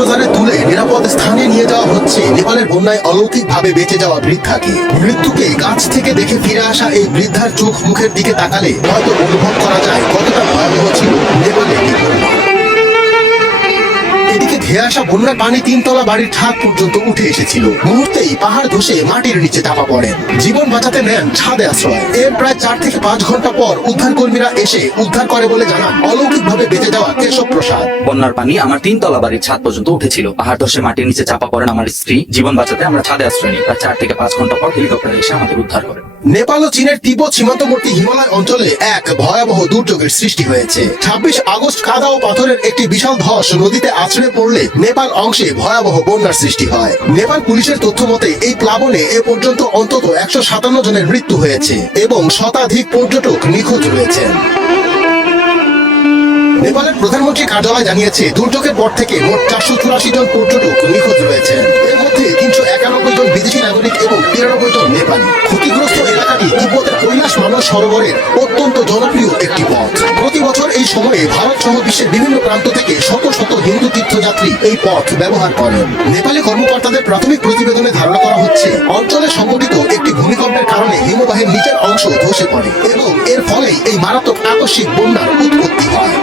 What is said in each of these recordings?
বুলডোজারে তুলে নিরাপদ স্থানে নিয়ে যাওয়া হচ্ছে নেপালের বন্যায় অলৌকিকভাবে বেঁচে যাওয়া বৃদ্ধাকে। মৃত্যুকে কাছ থেকে দেখে ফিরে আসা এই বৃদ্ধার চোখ মুখের দিকে তাকালে হয়তো অনুভব করা যায় কতটা ভয়াবহ ছিল নেপালে এই বন্যা। এদিকে ধেয়ে আসা বন্যার পানি 3 তলা বাড়ির ছাদ পর্যন্ত উঠে এসেছিল। মুহূর্তেই পাহাড় ধসে মাটির নিচে চাপা পড়েন। জীবন বাঁচাতে নেন ছাদে আশ্রয়। এর প্রায় 4 থেকে 5 ঘন্টা পর উদ্ধার কর্মীরা এসে উদ্ধার করে বলে জানান অলৌকিকভাবে বেঁচে যাওয়া কেশব প্রসাদ। বন্যার পানি আমার 3 তলা বাড়ির ছাদ পর্যন্ত উঠেছিল। পাহাড় ধসে মাটির নিচে চাপা পড়েন আমার স্ত্রী। জীবন বাঁচাতে আমরা ছাদে আশ্রয় নিই। প্রায় 4 থেকে 5 ঘন্টা পর হেলিকপ্টার এসে আমাদের উদ্ধার করে। নেপাল ও চীনের তিব্বত সীমান্তবর্তী হিমালয় অঞ্চলে এক ভয়াবহ দুর্যোগের সৃষ্টি হয়েছে। 26 আগস্ট কাদা ও পাথরের একটি বিশাল ধস নদীতে আছড়ে পড়লে নেপাল অংশে ভয়াবহ বন্যার সৃষ্টি হয়। নেপাল পুলিশের তথ্য মতে এই প্লাবনে এ পর্যন্ত অন্তত 157 জনের মৃত্যু হয়েছে এবং শতাধিক পর্যটক নিখোঁজ রয়েছেন। নেপালের প্রধানমন্ত্রী কার্যালয় জানিয়েছে দুর্যোগের পর থেকে মোট 484 জন পর্যটক নিখোঁজ রয়েছেন। এর মধ্যে 391 জন বিদেশি নাগরিক এবং 93 জন নেপালি। ক্ষতিগ্রস্ত এলাকাটি তিব্বতের কৈলাস মানস সরোবরের অত্যন্ত জনপ্রিয় একটি পথ। প্রতি বছর এই সময়ে ভারত সহ বিশ্বের বিভিন্ন প্রান্ত থেকে শত শত হিন্দু তীর্থযাত্রী এই পথ ব্যবহার করেন। নেপালি কর্মকর্তাদের প্রাথমিক প্রতিবেদনে ধারণা করা হচ্ছে অঞ্চলে সংঘটিত একটি ভূমিকম্পের কারণে হিমবাহের নিচের অংশ ধসে পড়ে এবং এর ফলেই এই মারাত্মক আকস্মিক বন্যার উৎপত্তি হয়।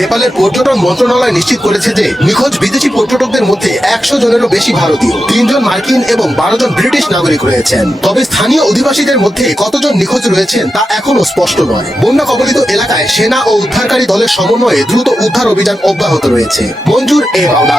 নেপালের পর্যটন মন্ত্রণালয় নিশ্চিত করেছে যে নিখোঁজ বিদেশি পর্যটকদের মধ্যে 100 জনেরও বেশি ভারতীয়, 3 জন মার্কিন এবং 12 জন ব্রিটিশ নাগরিক রয়েছেন। তবে স্থানীয় অধিবাসীদের মধ্যে কতজন নিখোঁজ রয়েছেন তা এখনো স্পষ্ট নয়। বন্যা কবলিত এলাকায় সেনা ও উদ্ধারকারী দলের সমন্বয়ে দ্রুত উদ্ধার অভিযান অব্যাহত রয়েছে। মঞ্জুর এ মাওলা।